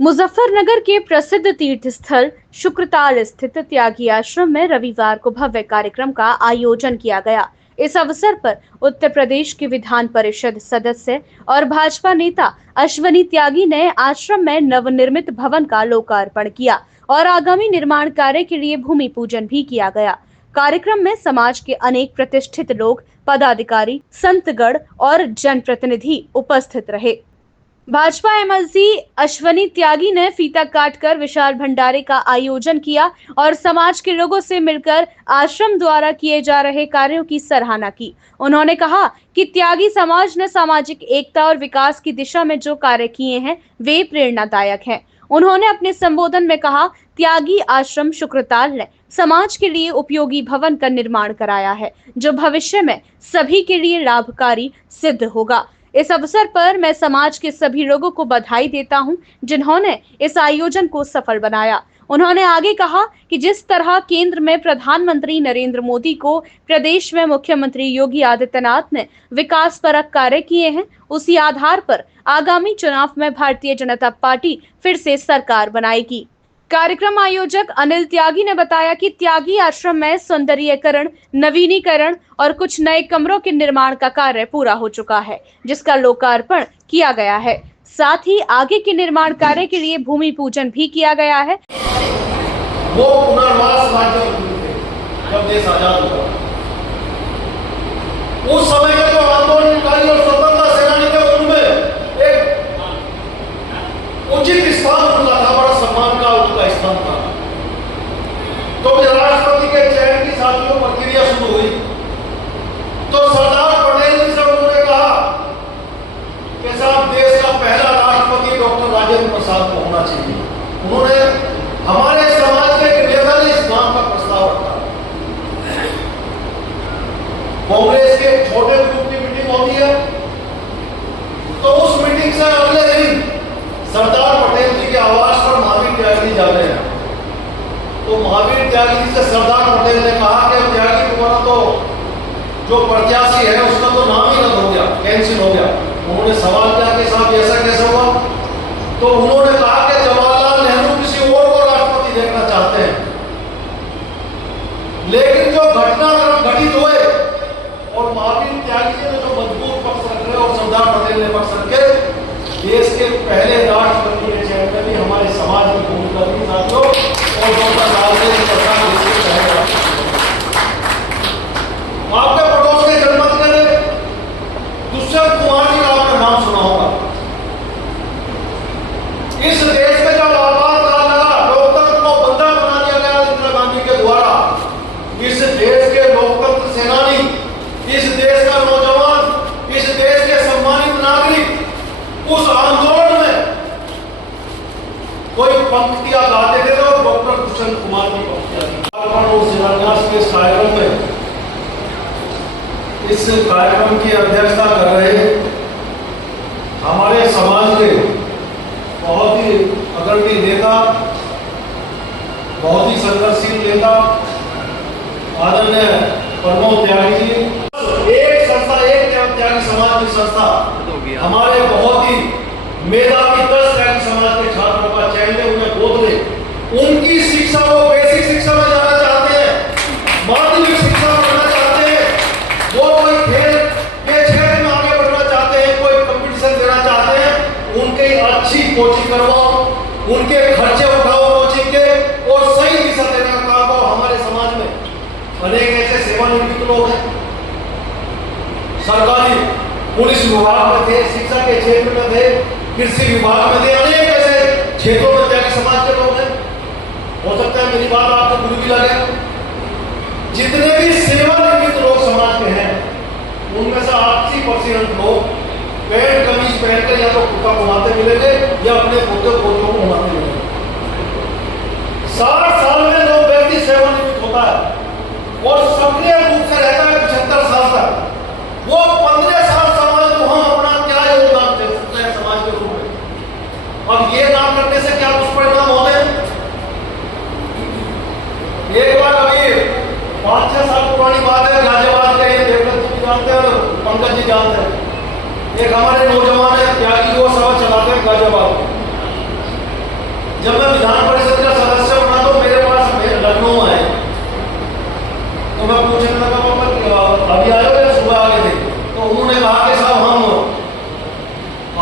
मुजफ्फरनगर के प्रसिद्ध तीर्थ स्थल शुक्रताल स्थित त्यागी आश्रम में रविवार को भव्य कार्यक्रम का आयोजन किया गया। इस अवसर पर उत्तर प्रदेश के विधान परिषद सदस्य और भाजपा नेता अश्वनी त्यागी ने आश्रम में नवनिर्मित भवन का लोकार्पण किया और आगामी निर्माण कार्य के लिए भूमि पूजन भी किया गया। कार्यक्रम में समाज के अनेक प्रतिष्ठित लोग, पदाधिकारी, संतगण और जनप्रतिनिधि उपस्थित रहे। भाजपा एमएलसी अश्वनी त्यागी ने फीता काटकर विशाल भंडारे का आयोजन किया और समाज के लोगों से मिलकर आश्रम द्वारा किए जा रहे कार्यों की सराहना की। उन्होंने कहा कि त्यागी समाज ने सामाजिक एकता और विकास की दिशा में जो कार्य किए हैं वे प्रेरणादायक हैं। उन्होंने अपने संबोधन में कहा, त्यागी आश्रम शुक्रताल ने समाज के लिए उपयोगी भवन का निर्माण कराया है जो भविष्य में सभी के लिए लाभकारी सिद्ध होगा। इस अवसर पर मैं समाज के सभी लोगों को बधाई देता हूं जिन्होंने इस आयोजन को सफल बनाया। उन्होंने आगे कहा कि जिस तरह केंद्र में प्रधानमंत्री नरेंद्र मोदी को प्रदेश में मुख्यमंत्री योगी आदित्यनाथ ने विकास परक कार्य किए हैं, उसी आधार पर आगामी चुनाव में भारतीय जनता पार्टी फिर से सरकार बनाएगी। कार्यक्रम आयोजक अनिल त्यागी ने बताया कि त्यागी आश्रम में सौंदर्यीकरण, नवीनीकरण और कुछ नए कमरों के निर्माण का कार्य पूरा हो चुका है, जिसका लोकार्पण किया गया है। साथ ही आगे के निर्माण कार्य के लिए भूमि पूजन भी किया गया है। वो पुनर्वास राज्य जब देश आजाद हुआ, उस समय के जो आंदोलनकारी और स्वतंत्रता सेनानी थे उनमें एक उचित स्थान उनका था, बड़ा सम्मान का उनका स्थान था। तो राष्ट्रपति के चयन की साथियों प्रक्रिया शुरू हुई तो सरदार पटेल जी से उन्होंने कहा कि साहब देश का पहला राष्ट्रपति डॉक्टर राजेंद्र प्रसाद को होना चाहिए। उन्होंने हमारे समाज के एक नेता ने इस नाम का प्रस्ताव रखा। कांग्रेस के छोटे ग्रुप की मीटिंग होती है तो उस मीटिंग से अगले दिन सरदार पटेल जी के आवास पर महावीर त्यागी जाते हैं। तो महावीर त्यागी जी से सरदार पटेल ने कहा कि त्यागी तुम्हारा तो जो प्रत्याशी है उसका तो नाम ही रद्द हो गया, कैंसिल हो गया। उन्होंने सवाल किया कि साहब ऐसा कैसे हुआ? तो उन्होंने कहा कि जवाहरलाल नेहरू किसी और को राष्ट्रपति देखना चाहते हैं, लेकिन जो घटनाक्रम घटित हुए और महावीर त्यागी जी ने जो मजबूत पक्ष रखे और सरदार पटेल ने पक्ष रखे, देश के पहले राष्ट्रपति के चयन में भी हमारे समाज की भूमिका थी साथियों। और डॉक्टर राजेंद्र प्रसाद इसके पहले आपके पड़ोस के जनमत के दुष्यंत कुमार जी का आपने नाम सुना होगा। इस देश में जब आपातकाल लगा, लोकतंत्र को बंधन बना दिया गया इंदिरा गांधी के द्वारा, इस देश के लोकतंत्र सेनानी, इस देश का नौजवान, इस देश के सम्मानित नागरिक उस आंदोलन में कोई पंक्तियां गाते थे तो डॉक्टर दुष्यंत कुमार की पंक्तियां थी। शिलान्यास के इस कार्यक्रम में इस कार्यक्रम की अध्यक्षता कर रहे हमारे समाज के बहुत ही अग्रणी नेता, बहुत ही संघर्षशील नेता आदरणीय प्रमोद त्यागी जी। एक संस्था, एक त्यागी समाज की संस्था हमारे बहुत ही मेधावी 10 त्यागी समाज के छात्रों का चयन ले, उन्हें गोद ले, उनकी शिक्षा वो बेसिक शिक्षा में जाना चाहते हैं, माध्यमिक शिक्षा में पढ़ना चाहते हैं, वो कोई खेल के क्षेत्र में आगे बढ़ना चाहते हैं, कोई कंपटीशन देना चाहते हैं, उनके अच्छी कोचिंग करवाओ, उनके खर्चे उठाओ कोचिंग के और सही दिशा देने का काम हो। हमारे समाज में अनेक ऐसे सेवानिवृत्त लोग हैं, सरकारी पुलिस विभाग में थे, शिक्षा के क्षेत्र में थे, कृषि विभाग में थे, अनेक ऐसे क्षेत्रों में त्यागी समाज के लोग हैं। हो सकता है मेरी बात आपको बुरी भी लगे। जितने भी सेवानिवृत्त लोग समाज के हैं उनमें से 80% लोग पैंट कमीज पहनकर या तो कुर्ता घुमाते मिलेंगे या अपने पोते पोतियों को घुमाते मिलेंगे। 60 साल में जो व्यक्ति सेवानिवृत्त होता है और सक्रिय रूप से रहता है 75 साल तक, वो 15 साल समाज को हम अपना क्या योगदान दे सकते हैं समाज के रूप में। अब ये ना करने से क्या दुष्परिणाम होते हैं? एक बार अभी 5-6 साल पुरानी बात है, गाजियाबाद के देवदत्त जी जानते हैं और पंकज जी जानते हैं। एक हमारे नौजवान है त्यागी, वो सभा चलाते हैं गाजियाबाद। जब मैं विधान परिषद का सदस्य बना तो मेरे पास लखनऊ आए, तो मैं पूछने लगा पापा अभी आए हो या सुबह आ गए थे? तो उन्होंने कहा कि साहब हम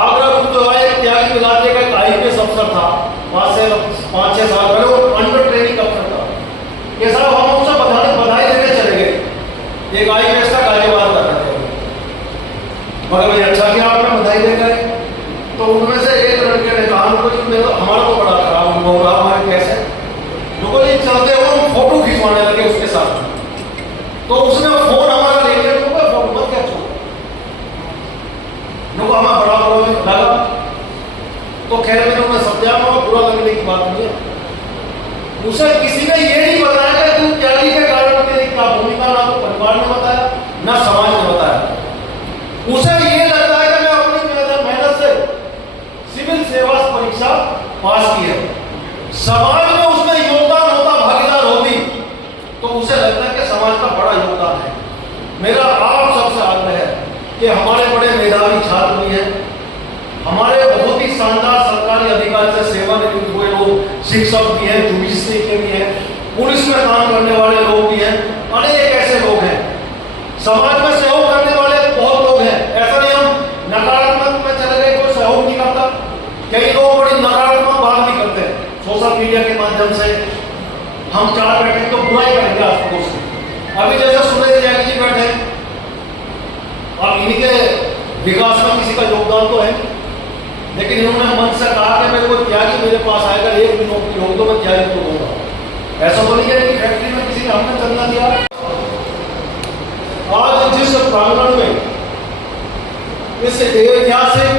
आगरा जो है त्यागी इलाके का एक IPS अफसर था, 5-6 साल पहले, वो अंडर ट्रेनिंग अफसर था। ये साहब हम उनसे बधाई देने चले गए, एक IPS का गाजियाबाद का था, मगर भाई अच्छा किया आपने बधाई देकर। तो उनमें से एक लड़के ने कहा हमारा तो बड़ा खराब अनुभव रहा, हमारे कैसे लोगों ये चलते हुए हम फोटो खिंचवाने लगे उसके साथ, तो उसने फोन हमारा ले लिया, फोटो मत क्या छोड़ लोग हमें बड़ा बुरा लगा। तो खैर मैंने उन्हें समझा, बुरा लगने की बात नहीं है। उसे किसी ने ये नहीं बताया कि तू त्यागी के कारण तेरी क्या भूमिका, ना तो परिवार ने बताया ना समाज ने बताया। उसे ये लगता है कि मैं अपनी मेहनत से सिविल सेवा परीक्षा पास की है, समाज में उसमें योगदान होता, भागीदार होती, तो उसे लगता है कि समाज का बड़ा योगदान है। मेरा आप सबसे आग्रह है कि हमारे बड़े मेधावी छात्र भी हैं, हमारे बहुत ही शानदार सरकारी अधिकारी से सेवानिवृत्त हुए लोग, शिक्षक भी हैं, जुडिशरी के भी हैं, पुलिस में काम करने वाले लोग भी हैं, अनेक ऐसे लोग हैं, समाज में सहयोग करने वाले बहुत लोग हैं। ऐसा नहीं हम नकारात्मक में चले गए, कोई सहयोग नहीं करता। कई लोग बड़ी नकारात्मक बात भी करते हैं, सोशल मीडिया के माध्यम से हम चार बैठे तो बुराई करेंगे आस पड़ोस में। अभी जैसे सुरेश त्यागी जी बैठे, अब इनके विकास में किसी का योगदान तो है, लेकिन इन्होंने मन से कहा कि मेरे को त्यागी मेरे पास आएगा, एक भी नौकरी होगी तो मैं त्यागी को दूंगा। ऐसा तो नहीं है कि फैक्ट्री में किसी ने हमने चंदा दिया। आज जिस प्रांगण में इस ऐतिहासिक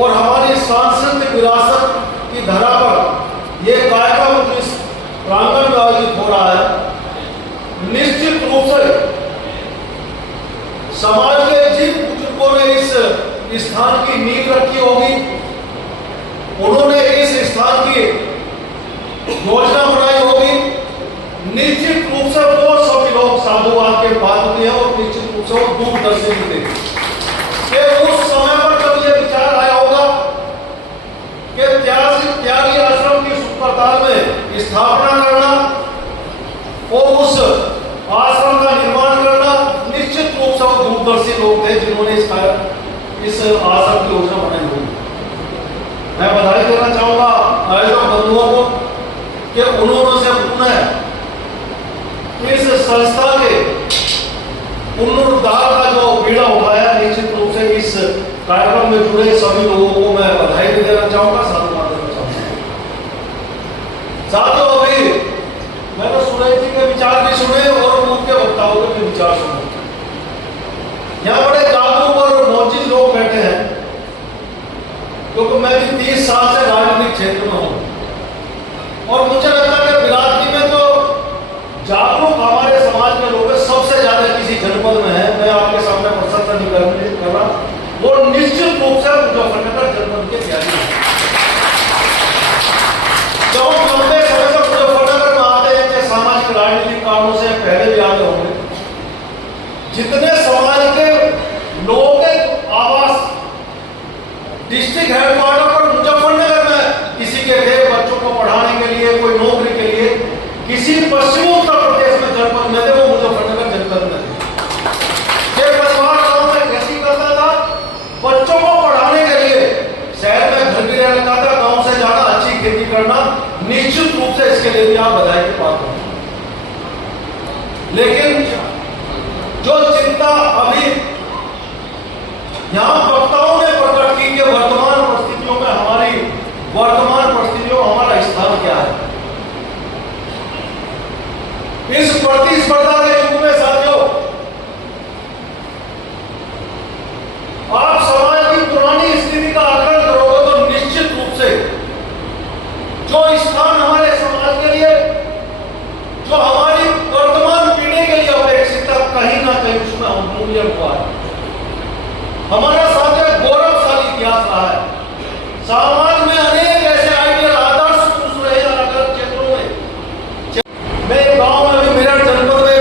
और हमारी सांस्कृतिक विरासत की धरा पर यह कार्यक्रम इस प्रांगण में आयोजित हो रहा है, निश्चित रूप से समाज के जिन बुजुर्गों ने इस स्थान की नींव रखी होगी, उन्होंने इस स्थान की योजना बनाई होगी, निश्चित रूप से वो सभी लोग साधुवाद के पात्र हैं और निश्चित रूप से वो दूरदर्शी थे कि उस समय पर जब ये विचार आया होगा कि त्यागी आश्रम की सुपरताल में स्थापना करना और उस आश्रम का निर्माण करना, निश्चित रूप से वो दूरदर्शी लोग थे जिन्होंने इस आश्रम की योजना बनाई होगी। मैं बधाई देना चाहूंगा आयोजक बंधुओं को कि उन्होंने से पुनः इस संस्था के पुनरुद्धार का जो बीड़ा उठाया, निश्चित रूप से इस कार्यक्रम में जुड़े सभी लोगों को मैं बधाई भी देना चाहूंगा, साधुवाद देना चाहूंगा। साथियों, अभी मैंने सुरेश जी के विचार भी सुने और उनके वक्ताओं के भी विचार सुने। यहाँ बड़े जागरूक और मौजिद लोग बैठे हैं, क्योंकि मैं भी 30 साल से राजनीतिक क्षेत्र में हूँ और मुझे लगता है कि बिरादरी में जो जागरूक हमारे समाज के लोग सबसे ज्यादा किसी जनपद में है, मैं आपके सामने प्रशंसा नहीं कर रहा, वो निश्चित रूप से मुजफ्फरनगर जनपद के त्यागी हैं। जब हम लंबे समय से मुजफ्फरनगर में आते हैं कि सामाजिक राजनीतिक कारणों से पहले भी आते होंगे, जितने समाज के लोगों के आवास डिस्ट्रिक्ट हेडक्वार्टर पर मुजफ्फरनगर में किसी के थे बच्चों को पढ़ाने के लिए, कोई नौकरी के लिए, किसी पश्चिमी उत्तर प्रदेश में जनपद में थे, वो मुजफ्फरनगर जनपद में थे। परिवार गांव में खेती करता था, बच्चों को पढ़ाने के लिए शहर में घर भी रहता था, गांव से जाना, अच्छी खेती करना, निश्चित रूप से इसके लिए भी आप बधाई के पात्र हैं। लेकिन जो चिंता अभी यहां वक्ताओं ने प्रकट की कि वर्तमान परिस्थितियों में हमारा स्थान क्या है, इस प्रतिस्पर्धा के युग में साथियों, आप समाज की पुरानी स्थिति का आकलन करोगे तो निश्चित रूप से जो स्थान हमारे समाज के लिए, जो हमारी वर्तमान पीढ़ी के लिए अपेक्षित है, कहीं ना कहीं उसमें अवमूल्यन हुआ है। हमारा साथ गौरवशाली इतिहास रहा है, समाज में अनेक ऐसे आइडियल आदर्श पुरुष रहे अलग अलग क्षेत्रों में। मैं गांव में भी, मेरठ जनपद में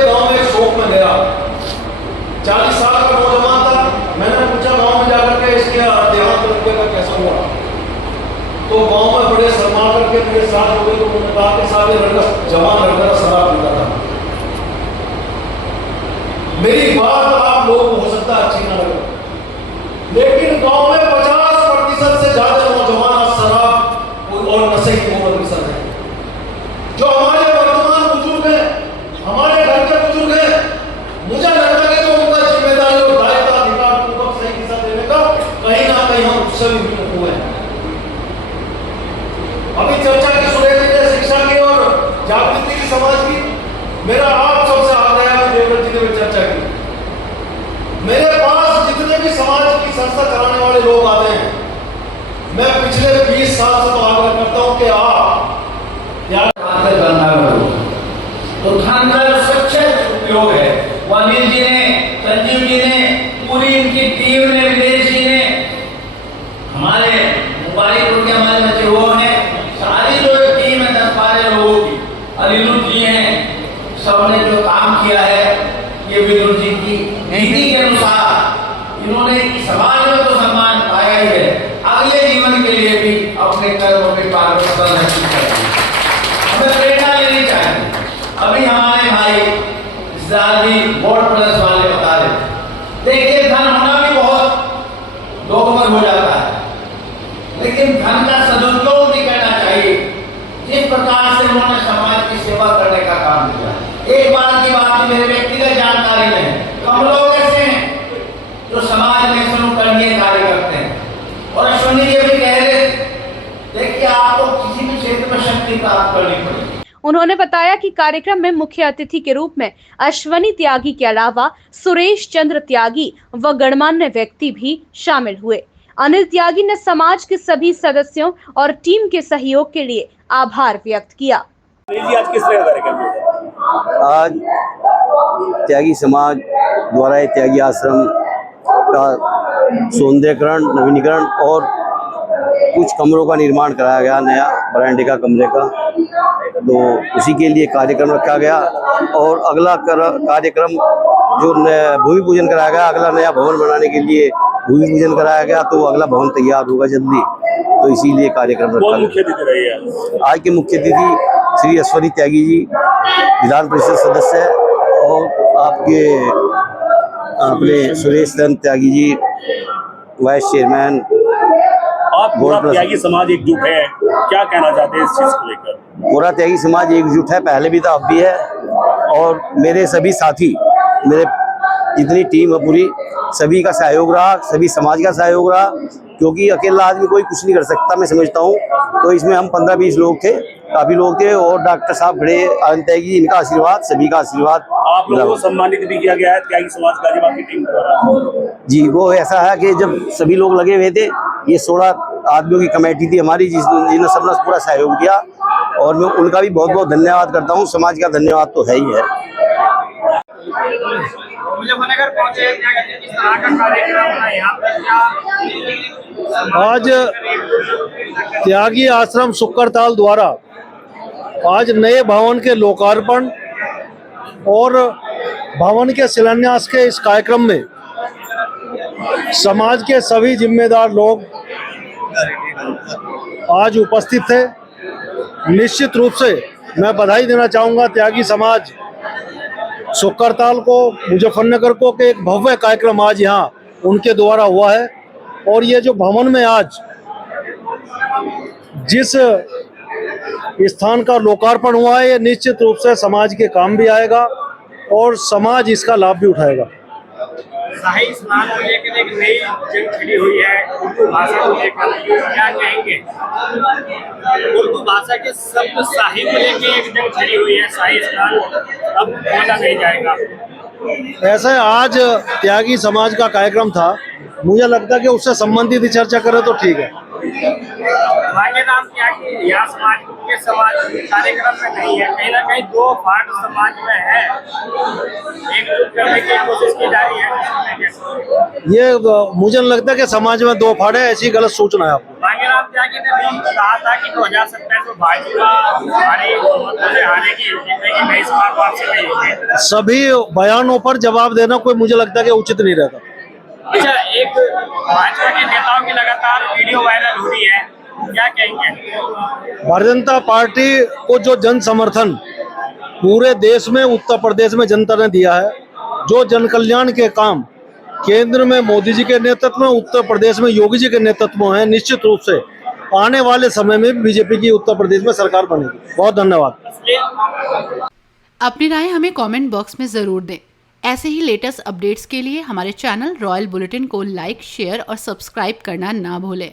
के मेरे साथ हो गई तो उन्होंने कहा कि साहब ये लड़का जवान लड़का शराब पीता था। मेरी बात आप लोगों को हो सकता है अच्छी ना लगे, लेकिन गांव में 50% से ज्यादा नौजवान आज शराब और नशे की अग्रसर है। जो हमारे वर्तमान बुजुर्ग हैं, हमारे घर के बुजुर्ग हैं, मुझे लगता है कि उनका जिम्मेदारी और दायित्व अधिकार पूर्वक सही दिशा देने का कहीं ना कहीं हम उससे भी विमुख हुए हैं। अभी चर्चा की सुरेश जी ने शिक्षा की और जागृति की समाज की, मेरा आप सबसे आग्रह है, देवव्रत जी ने भी चर्चा की। मेरे पास जितने भी समाज की संस्था चलाने वाले लोग आते हैं, मैं पिछले 20 साल से तो आग्रह करता हूं कि आप तो धन का स्वच्छ उपयोग है, वो अनिल जी ने, संजीव जी ने, पूरी इनकी टीम ने, विदेश जी ने, हमारे मुबारकपुर के हमारे बच्चे वो हैं, सारी जो टीम है 10-12 लोगों की, अनिल जी हैं, सबने जो काम किया है, ये विदुर जी की नीति के अनुसार इन्होंने समाज में तो सम्मान पाया ही है, अगले जीवन के लिए भी अपने कर्मों के पार हमें प्रेरणा लेनी चाहिए। अभी हमारे भाई जी बोर्ड प्लस वाले बता रहे, देखिए धन होना भी बहुत दोगुना हो जाता है, लेकिन धन का सदुपयोग भी करना चाहिए। जिस प्रकार से उन्होंने समाज की सेवा करने का काम किया, एक बार की बात मेरे व्यक्तिगत जानकारी में कम लोग ऐसे हैं जो समाज में अनुकरणीय कार्य करते हैं। और अश्विनी जी भी कह रहे, देखिए आपको किसी भी क्षेत्र में शक्ति प्राप्त करनी पड़ेगी। उन्होंने बताया कि कार्यक्रम में मुख्य अतिथि के रूप में अश्वनी त्यागी के अलावा सुरेश चंद्र त्यागी व गणमान्य व्यक्ति भी शामिल हुए। अनिल त्यागी ने समाज के सभी सदस्यों और टीम के सहयोग के लिए आभार व्यक्त किया। आज किस तरह का कार्यक्रम है? आज त्यागी समाज द्वारा त्यागी आश्रम का सौंदर्यीकरण, नवीनीकरण और कुछ कमरों का निर्माण कराया गया, नया बरामदे का कमरे का, तो उसी के लिए कार्यक्रम रखा गया। और अगला कार्यक्रम जो भूमि पूजन कराया गया, अगला नया भवन बनाने के लिए भूमि पूजन कराया गया, तो अगला भवन तैयार होगा जल्दी, तो इसीलिए कार्यक्रम रखा गया। मुख्य अतिथि रही है आज के मुख्य अतिथि श्री अश्वनी त्यागी जी, विधान परिषद सदस्य है, और आपके अपने सुरेश चंद्र त्यागी जी, वाइस चेयरमैन। आप पूरा त्यागी समाज एकजुट है, क्या कहना चाहते हैं इस चीज को लेकर? पूरा त्यागी समाज एकजुट है, पहले भी था अब भी है, और मेरे सभी साथी, मेरे जितनी टीम है पूरी, सभी का सहयोग रहा, सभी समाज का सहयोग रहा, क्योंकि अकेला आदमी कोई कुछ नहीं कर सकता, मैं समझता हूँ। तो इसमें हम 15-20 लोग थे, काफी लोग थे, और डॉक्टर साहब खड़े, अनंत त्यागी, इनका आशीर्वाद, सभी का आशीर्वाद। आप लोगों को सम्मानित भी किया गया है त्यागी समाज गाजियाबाद की टीम द्वारा। जी, वो ऐसा है कि जब सभी लोग लगे हुए थे, ये 16 आदमियों की कमेटी थी हमारी, जिन्होंने सबने पूरा सहयोग दिया, और मैं उनका भी बहुत बहुत धन्यवाद करता हूँ। समाज का धन्यवाद तो है ही है। मुजफ्फरनगर पहुंचे, किस तरह का कार्यक्रम है यहाँ पे? आज त्यागी आश्रम शुक्रताल द्वारा आज नए भवन के लोकार्पण और भवन के शिलान्यास के इस कार्यक्रम में समाज के सभी जिम्मेदार लोग आज उपस्थित थे। निश्चित रूप से मैं बधाई देना चाहूँगा त्यागी समाज शुक्रताल को, मुजफ्फरनगर को, कि एक भव्य कार्यक्रम आज यहाँ उनके द्वारा हुआ है। और ये जो भवन में आज जिस स्थान का लोकार्पण हुआ है, ये निश्चित रूप से समाज के काम भी आएगा और समाज इसका लाभ भी उठाएगा। शाही स्नान को लेकर एक नई जंग छिड़ी हुई है उर्दू भाषा को लेकर, क्या कहेंगे? उर्दू भाषा के शब्द शाही को लेकर एक जंग छिड़ी हुई है, शाही स्नान अब बोला नहीं जाएगा। ऐसा है, आज त्यागी समाज का कार्यक्रम था, मुझे लगता है कि उससे संबंधित ही चर्चा करें तो ठीक है। नाम त्यागी यहाँ समाज कार्यक्रम में नहीं है, कहीं ना कहीं दो पार्ट समाज में है, एकजुट करने की कोशिश की जा रही है। ये मुझे लगता है कि समाज में दो फाड़े, ऐसी गलत सूचना है आपको। भाग्यराम त्यागी ने भी कहा था कि 2027 में भाजपा हारे की इस बार वापसी नहीं होगी। सभी बयानों पर जवाब देना कोई मुझे लगता है कि उचित नहीं रहता। अच्छा, एक भाजपा के नेताओं की लगातार वीडियो वायरल हो रही है, क्या कहेंगे? भारतीय जनता पार्टी को जो जन समर्थन पूरे देश में, उत्तर प्रदेश में जनता ने दिया है, जो जन कल्याण के काम केंद्र में मोदी जी के नेतृत्व में, उत्तर प्रदेश में योगी जी के नेतृत्व में है, निश्चित रूप से आने वाले समय में बीजेपी की उत्तर प्रदेश में सरकार बनेगी। बहुत धन्यवाद। अपनी राय हमें कमेंट बॉक्स में ज़रूर दें। ऐसे ही लेटेस्ट अपडेट्स के लिए हमारे चैनल रॉयल बुलेटिन को लाइक, शेयर और सब्सक्राइब करना ना भूलें।